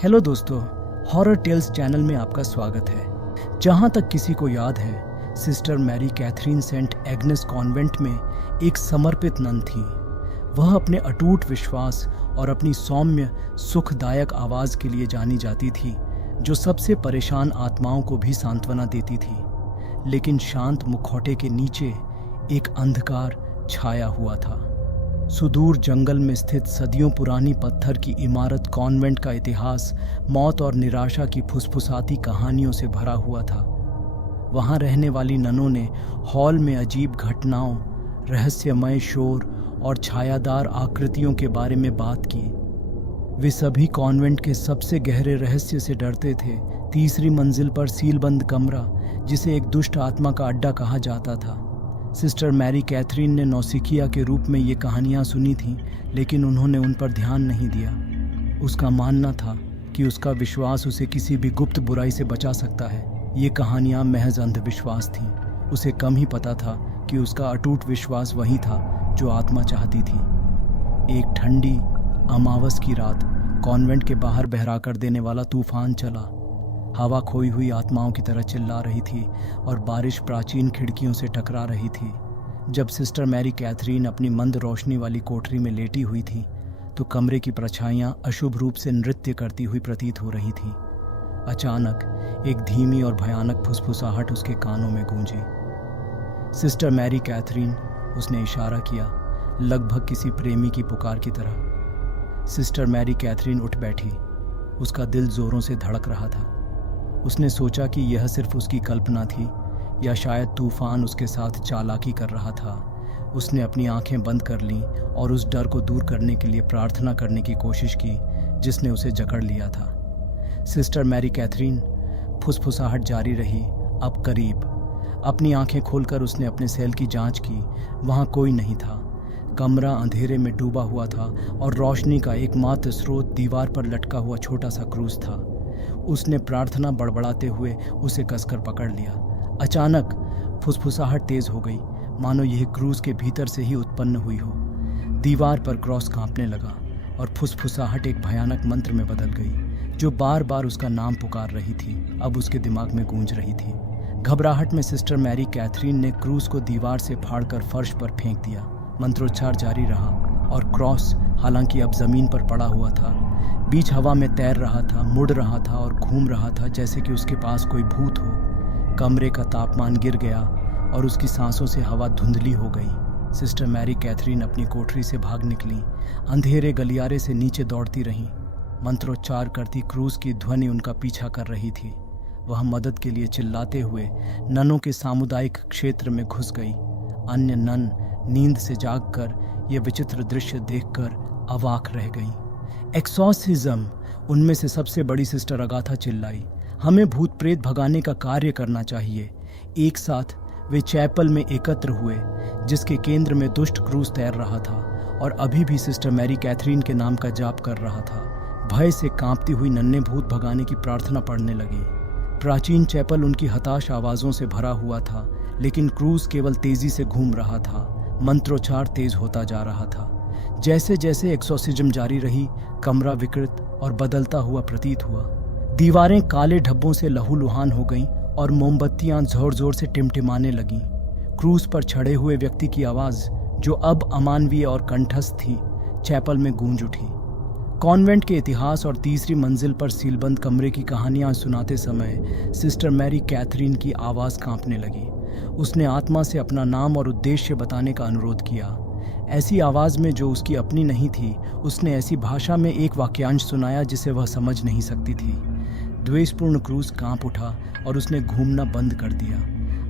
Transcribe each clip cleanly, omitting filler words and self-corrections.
Hello दोस्तों, horror tales channel में आपका स्वागत है। जहां तक किसी को याद है, sister Mary Catherine Saint Agnes convent में एक समर्पित नन थी। वह अपने अटूट विश्वास और अपनी सौम्य सुखदायक आवाज़ के लिए जानी जाती थी, जो सबसे परेशान आत्माओं को भी सांत्वना देती थी। लेकिन शांत मुखौटे के नीचे एक अंधकार छाया हुआ था। सुदूर जंगल में स्थित सदियों पुरानी पत्थर की इमारत कॉन्वेंट का इतिहास मौत और निराशा की फुसफुसाती कहानियों से भरा हुआ था। वहां रहने वाली ननों ने हॉल में अजीब घटनाओं, रहस्यमय शोर और छायादार आकृतियों के बारे में बात की। वे सभी कॉन्वेंट के सबसे गहरे रहस्य से डरते थे। तीसरी मंजिल पर सीलबंद कमरा, जिसे एक दुष्ट आत्मा का अड्डा कहा जाता था। सिस्टर मैरी कैथरीन ने नौसिखिया के रूप में ये कहानियाँ सुनी थीं, लेकिन उन्होंने उन पर ध्यान नहीं दिया। उसका मानना था कि उसका विश्वास उसे किसी भी गुप्त बुराई से बचा सकता है। ये कहानियाँ महज अंधविश्वास थीं। उसे कम ही पता था कि उसका अटूट विश्वास वही था जो आत्मा चाहती थी। एक ठंडी अमावस की रात कॉन्वेंट के बाहर बहरा कर देने वाला तूफान चला। हवा खोई हुई आत्माओं की तरह चिल्ला रही थी और बारिश प्राचीन खिड़कियों से टकरा रही थी। जब सिस्टर मैरी कैथरीन अपनी मंद रोशनी वाली कोठरी में लेटी हुई थी, तो कमरे की परछाइयाँ अशुभ रूप से नृत्य करती हुई प्रतीत हो रही थीं। अचानक एक धीमी और भयानक फुसफुसाहट उसके कानों में गूंजी। सिस्टर मैरी कैथरीन, उसने इशारा किया, लगभग किसी प्रेमी की पुकार की तरह। सिस्टर मैरी कैथरीन उठ बैठी। उसका दिल जोरों से धड़क रहा था। उसने सोचा कि यह सिर्फ उसकी कल्पना थी, या शायद तूफान उसके साथ चालाकी कर रहा था। उसने अपनी आंखें बंद कर लीं और उस डर को दूर करने के लिए प्रार्थना करने की कोशिश की जिसने उसे जकड़ लिया था। सिस्टर मैरी कैथरीन, फुसफुसाहट जारी रही, अब करीब। अपनी आंखें खोलकर उसने अपने सेल की जांच की। वहाँ कोई नहीं था। कमरा अंधेरे में डूबा हुआ था और रोशनी का एकमात्र स्रोत दीवार पर लटका हुआ छोटा सा क्रूस था। उसने प्रार्थना बड़बड़ाते हुए उसे कसकर पकड़ लिया। अचानक फुसफुसाहट तेज हो गई, मानो यह क्रूस के भीतर से ही उत्पन्न हुई हो। दीवार पर क्रॉस कांपने लगा और फुसफुसाहट एक भयानक मंत्र में बदल गई, जो बार बार उसका नाम पुकार रही थी, अब उसके दिमाग में गूंज रही थी। घबराहट में सिस्टर मैरी कैथरीन ने क्रूस को दीवार से फाड़कर फर्श पर फेंक दिया। मंत्रोच्चार जारी रहा और क्रॉस, हालांकि अब जमीन पर पड़ा हुआ था, बीच हवा में तैर रहा था, मुड़ रहा था और घूम रहा था, जैसे कि उसके पास कोई भूत हो। कमरे का तापमान गिर गया और उसकी सांसों से हवा धुंधली हो गई। सिस्टर मैरी कैथरीन अपनी कोठरी से भाग निकली। अंधेरे गलियारे से नीचे दौड़ती रहीं। मंत्रोच्चार करती क्रूस की ध्वनि उनका पीछा कर रही थी। वह मदद के लिए चिल्लाते हुए ननों के सामुदायिक क्षेत्र में घुस गई। अन्य नन नींद से जागकर यह विचित्र दृश्य देखकर अवाक रह गईं। एक्सॉर्सिज्म, उनमें से सबसे बड़ी सिस्टर अगाथा चिल्लाई, हमें भूत प्रेत भगाने का कार्य करना चाहिए। एक साथ वे चैपल में एकत्र हुए, जिसके केंद्र में दुष्ट क्रूस तैर रहा था और अभी भी सिस्टर मैरी कैथरीन के नाम का जाप कर रहा था। भय से कांपती हुई नन्हें भूत भगाने की प्रार्थना पढ़ने लगी। प्राचीन चैपल उनकी हताश आवाज़ों से भरा हुआ था, लेकिन क्रूस केवल तेजी से घूम रहा था। मंत्रोच्चार तेज होता जा रहा था। जैसे जैसे एक्सॉर्सिज्म जारी रही, कमरा विकृत और बदलता हुआ प्रतीत हुआ। दीवारें काले धब्बों से लहूलुहान हो गईं और मोमबत्तियां जोर जोर से टिमटिमाने लगीं। क्रूस पर चढ़े हुए व्यक्ति की आवाज़, जो अब अमानवीय और कंठस्थ थी, चैपल में गूंज उठी। कॉन्वेंट के इतिहास और तीसरी मंजिल पर सीलबंद कमरे की कहानियां सुनाते समय सिस्टर मैरी कैथरीन की आवाज़ कांपने लगी। उसने आत्मा से अपना नाम और उद्देश्य बताने का अनुरोध किया। ऐसी आवाज़ में जो उसकी अपनी नहीं थी। उसने ऐसी भाषा में एक वाक्यांश सुनाया जिसे वह समझ नहीं सकती थी। द्वेषपूर्ण क्रूस कांप उठा और उसने घूमना बंद कर दिया।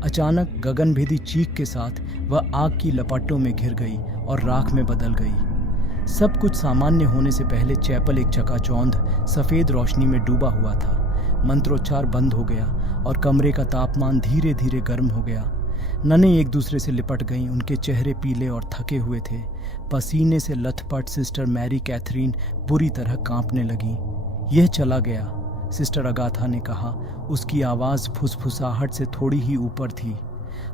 अचानक गगनभेदी चीख के साथ वह आग की लपटों में घिर गई और राख में बदल गई। सब कुछ सामान्य होने से पहले चैपल एक चकाचौंध सफ़ेद रोशनी में डूबा हुआ था। मंत्रोच्चार बंद हो गया और कमरे का तापमान धीरे धीरे गर्म हो गया। ननें एक दूसरे से लिपट गईं। उनके चेहरे पीले और थके हुए थे। पसीने से लथपथ सिस्टर मैरी कैथरीन बुरी तरह कांपने लगी। यह चला गया, सिस्टर अगाथा ने कहा। उसकी आवाज़ फुसफुसाहट से थोड़ी ही ऊपर थी।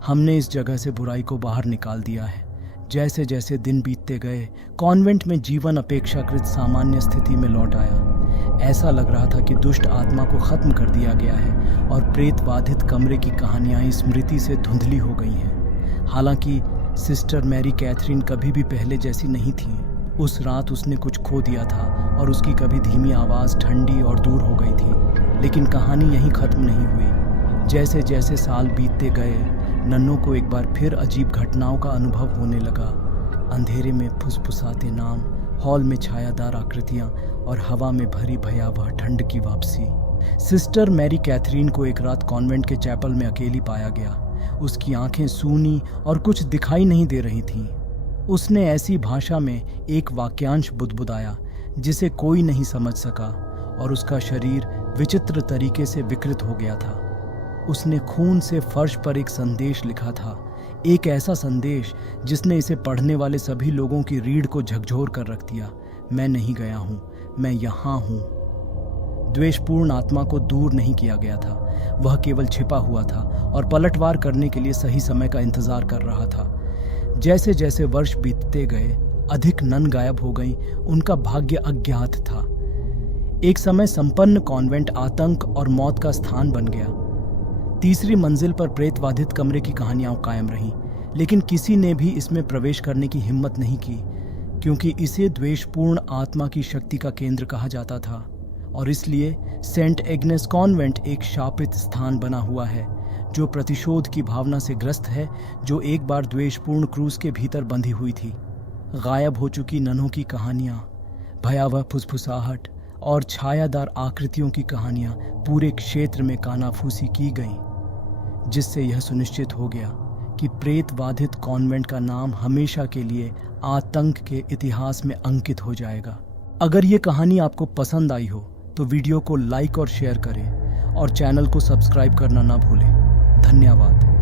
हमने इस जगह से बुराई को बाहर निकाल दिया है। जैसे जैसे दिन बीतते गए, कॉन्वेंट में जीवन अपेक्षाकृत सामान्य स्थिति में लौट आया। ऐसा लग रहा था कि दुष्ट आत्मा को खत्म कर दिया गया है और प्रेत बाधित कमरे की कहानियां स्मृति से धुंधली हो गई हैं। हालांकि सिस्टर मैरी कैथरीन कभी भी पहले जैसी नहीं थी। उस रात उसने कुछ खो दिया था और उसकी कभी धीमी आवाज़ ठंडी और दूर हो गई थी। लेकिन कहानी यहीं ख़त्म नहीं हुई। जैसे जैसे साल बीतते गए, नन्नों को एक बार फिर अजीब घटनाओं का अनुभव होने लगा। अंधेरे में फुसफुसाते नाम, हॉल में छायादार आकृतियां और हवा में भरी भयावह ठंड की वापसी। सिस्टर मैरी कैथरीन को एक रात कॉन्वेंट के चैपल में अकेली पाया गया। उसकी आंखें सूनी और कुछ दिखाई नहीं दे रही थीं। उसने ऐसी भाषा में एक वाक्यांश बुदबुदाया जिसे कोई नहीं समझ सका और उसका शरीर विचित्र तरीके से विकृत हो गया था। उसने खून से फर्श पर एक संदेश लिखा था, एक ऐसा संदेश जिसने इसे पढ़ने वाले सभी लोगों की रीढ़ को झकझोर कर रख दिया। मैं नहीं गया हूँ, मैं यहाँ हूँ। द्वेषपूर्ण आत्मा को दूर नहीं किया गया था, वह केवल छिपा हुआ था और पलटवार करने के लिए सही समय का इंतजार कर रहा था। जैसे जैसे वर्ष बीतते गए, अधिक नन गायब हो गईं, उनका भाग्य अज्ञात था। एक समय संपन्न कॉन्वेंट आतंक और मौत का स्थान बन गया। तीसरी मंजिल पर प्रेतबाधित कमरे की कहानियां कायम रहीं, लेकिन किसी ने भी इसमें प्रवेश करने की हिम्मत नहीं की, क्योंकि इसे द्वेषपूर्ण आत्मा की शक्ति का केंद्र कहा जाता था और इसलिए सेंट एग्नेस कॉन्वेंट एक शापित स्थान बना हुआ है जो प्रतिशोध की भावना से ग्रस्त है, जो एक बार द्वेषपूर्ण क्रूस के भीतर बंधी हुई थी। गायब हो चुकी ननों की कहानियां, भयावह फुसफुसाहट और छायादार आकृतियों की कहानियां पूरे क्षेत्र में कानाफूसी की गईं, जिससे यह सुनिश्चित हो गया कि प्रेत बाधित कॉन्वेंट का नाम हमेशा के लिए आतंक के इतिहास में अंकित हो जाएगा। अगर ये कहानी आपको पसंद आई हो तो वीडियो को लाइक और शेयर करें और चैनल को सब्सक्राइब करना ना भूलें। धन्यवाद।